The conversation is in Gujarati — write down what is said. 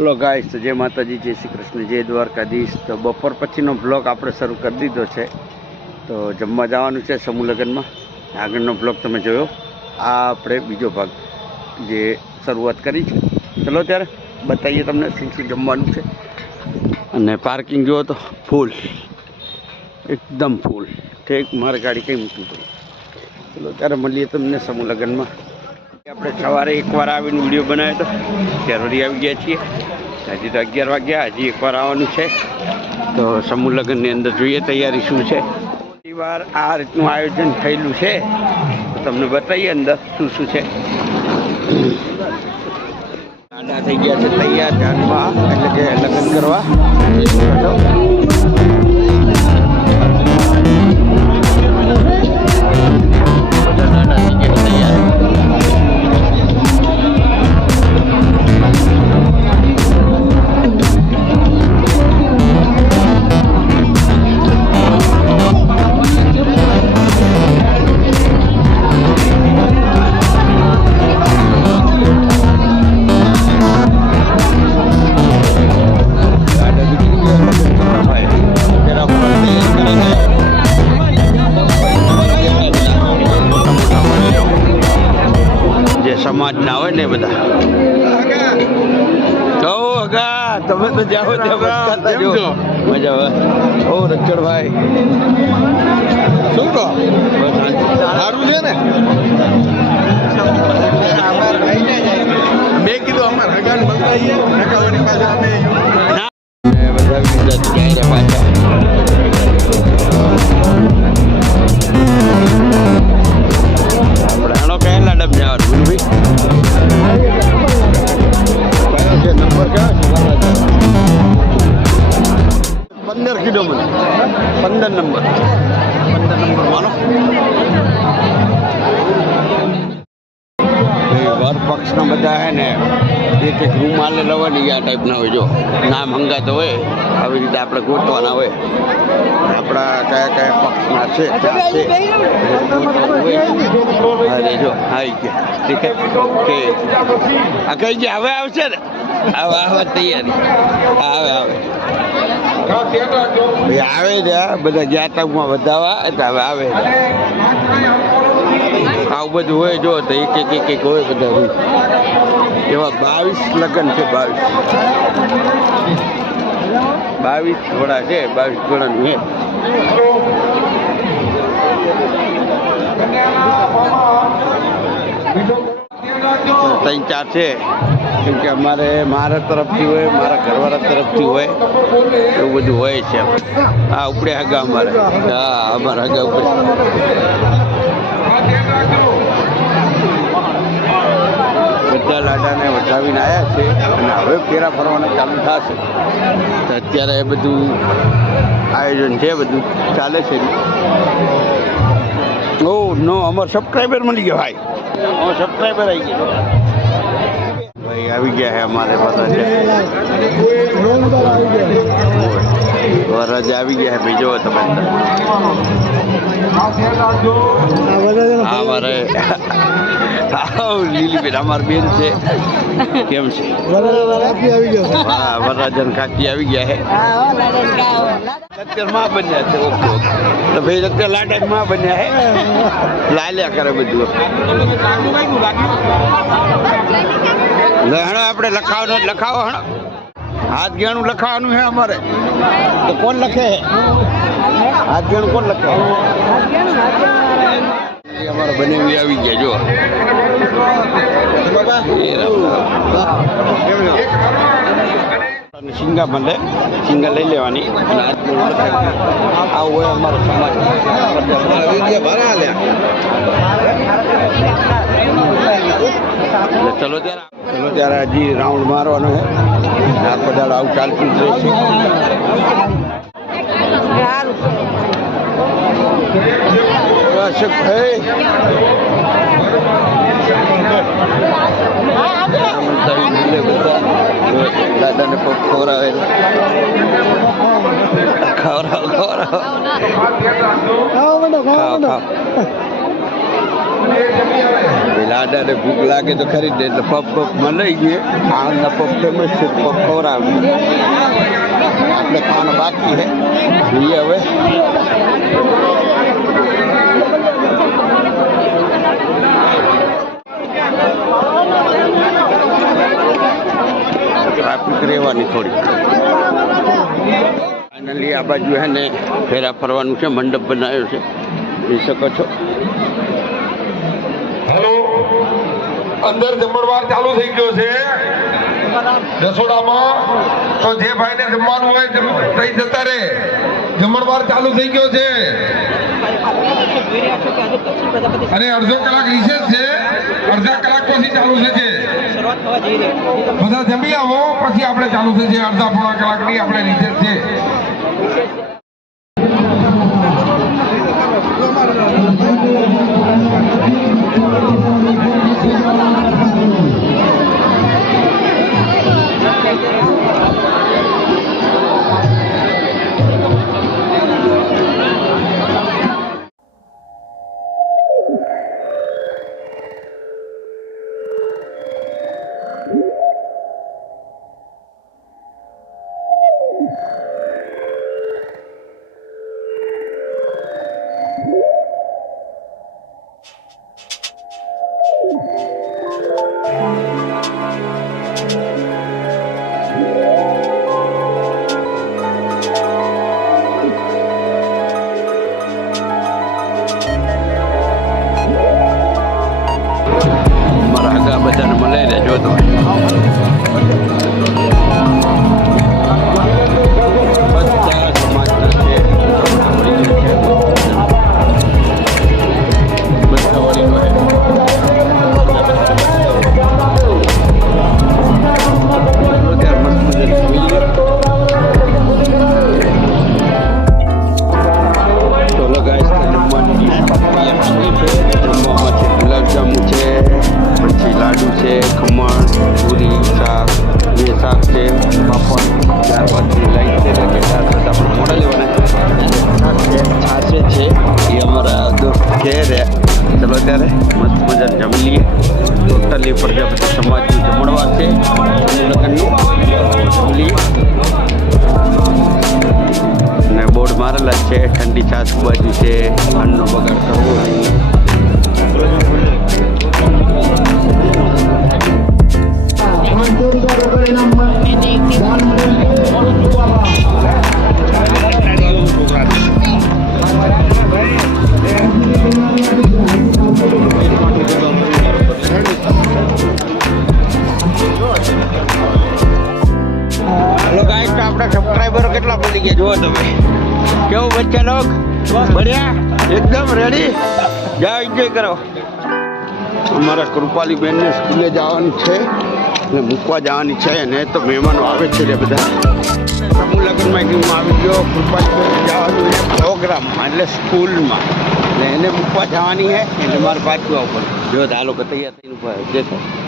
હલો ગાઈસ, તો જય માતાજી, જય શ્રી કૃષ્ણ, જય દ્વારકાધીશ। તો બપોર પછીનો બ્લોગ આપણે શરૂ કરી દીધો છે। તો જમવા જવાનું છે સમૂહ લગ્નમાં। આગળનો બ્લોગ તમે જોયો, આ આપણે બીજો ભાગ જે શરૂઆત કરી છે। ચલો ત્યારે બતાવીએ તમને શું શું જમવાનું છે। અને પાર્કિંગ જુઓ તો ફૂલ, એકદમ ફૂલ, ઠીક મારે ગાડી કઈ મૂકવી પડી। ચલો ત્યારે મળીએ તમને સમૂહ લગ્નમાં। આપણે સવારે એકવાર આવીને વિડીયો બનાવ્યો હતો, ત્યારે વળી આવી ગયા છીએ। હજી તો 11 વાગ્યા, હજી એકવાર આવવાનું છે। તો સમૂહ લગ્નની અંદર જોઈએ તૈયારી શું છે। પહેલી વાર આ રીતનું આયોજન થયેલું છે, તો તમને બતાવીએ અંદર શું શું છે। ગાડા થઈ ગયા છે તૈયાર જાનમાં, એટલે કે લગ્ન કરવા। સમાજના હોય ને બધા તમે તો જાઓ મજા આવે। ઓ રક્ષણભાઈ શું કહો, સારું છે ને? મેં કીધું અમારે હગાન બંધાઈએ હગાવાની પાસે અમે બધા પાછા આપણે કહેલા ડબ જવાનું નંબર કયો છે? 15 કિલોમીટર, 15 નંબર માનો। ઘર પક્ષના બધા હે ને એક રૂમ આલેલા હોય ને, આ ટાઈપના હોય। જો નામ હંગાતો હોય આવી રીતે આપણે ગોતવાના હોય, આપણા કયા કયા પક્ષના છે ત્યાં છે। અરે જો આવી ગયા, ઠીક છે, ઓકે। આ કઈ ગયા હવે આવશે ને? આવે આવે તૈયારી, આવે આવે આવે છે બધા ગયા તકમાં વધાવા, એટલે હવે આવે આવું બધું હોય। જો તો એક એક હોય બધા રૂમ એવા। 22 લગ્ન છે, 22 ઘોડા છે, 22 ઘોડાનું છે। 3-4 છે, કેમ કે અમારે મારા તરફથી હોય, મારા ઘરવાળા તરફથી હોય, એવું બધું હોય છે। હા ઉપડે હગા અમારે, હા અમારા હગા ઉપડે। બધા લાડાને વધાવીને આવ્યા છે અને હવે ફેરા ફરવાના ચાલુ થશે। તો અત્યારે બધું આયોજન છે, બધું ચાલે છે। ઓ નો, અમારો સબસ્ક્રાઈબર મળી ગયો ભાઈ, અમારો સબસ્ક્રાઈબર આવી ગયો ભાઈ, આવી ગયા છે અમારે વરરાજા આવી ગયા છે ભાઈ। જો તમે અમારે લીલીબેન અમારી બેન છે, કેમ છે? હા વરરાજન કાકી આવી ગયા છે, અત્યારે માં બન્યા છે। ઓકે ઓકે, તો ભાઈ અત્યારે લાડા માં બન્યા છે, લાલ્યા કરે બધું। હણો આપણે લખાવાનું, લખાવો હણો, હાથ ગેણું લખાવાનું છે અમારે। તો કોણ લખે? હાથ ગેણું કોણ લખે? અમારા બનેવી આવી ગયા। જો સિંગા બને, સિંગા લઈ લેવાની અને આવું હોય અમારો સમાજ। ચલો ત્યારે હજી રાઉન્ડ મારવાનો છે, આખો દાડો આવું ચાલતું જ રહેશે। દાદાને પગ ખવડાવે, ખવડાવો દાદાને ભૂખ લાગે તો ખરીદે એટલે પપ લઈ ગઈએ. આણંદના પપ ફેમસ છે, પપ ખવડાવ્યું. આપણે ખાવાનું બાકી છે, જોઈએ હવે. ટ્રાફિક રહેવાની થોડી. ફાઇનલી આ બાજુ હે ને ફેરા ફરવાનું છે, મંડપ બનાવ્યો છે, જોઈ શકો છો. હેલો, અંદર જમણવાર ચાલુ થઈ ગયો છે રસોડામાં. તો જે ભાઈને જમવાનું હોય થઈ જતા રે. જમણવાર ચાલુ થઈ ગયો છે અને અડધો કલાક રિસેસ છે. અડધા કલાક પછી ચાલુ થશે. બધા જમી આવો પછી આપણે ચાલુ થશે. અડધા પોણા કલાકની આપણે રિસેસ છે. બધાને મળે ને જો તો બધા સમાજના છે, બધા વડીલો ગુલાબજાંબુ છે, પછી લાડુ છે, ખમણ, પૂરી, શાક, બે શાક છે, પાપડ, ત્યારબાદ લાઈટ છે એટલે કે ત્યારબાદ આપણે મોડા લેવાના શાક છે, છાશે છે. એ અમારા દોસ્ત છે રે. ચલો ત્યારે મસ્ત મજાને જમી લઈએ. ટોટલી પ્રજાપતિ સમાજનું જમણવાર છે લગ્નનું. જમી લઈએ અને બોર્ડ મારેલા જ છે, ઠંડી છાશ બાજુ છે, અન્નનો બગાડ કરવો નહીં. હેલો ગાઈસ, તો આપણા સબસ્ક્રાઈબરો કેટલા બની ગયા જુઓ તમે. કેવું બચ્ચા લોક? બઢિયા, એકદમ રેડી. જાઓ એન્જોય કરો. અમારા કૃપાલી બેનને સ્કૂલે જવાનું છે ને મૂકવા જવાની છે ને, તો મહેમાનો આવે છે રે બધા. સમૂહ લગ્નમાં હું આવી ગયો. કૃપાલી બેન જવાનું છે પ્રોગ્રામમાં એટલે સ્કૂલમાં, એટલે એને મૂકવા જવાની છે એટલે મારે પાછું આવવું પડે. જો આ લોકો તૈયાર થઈને ઉભા દેખાય.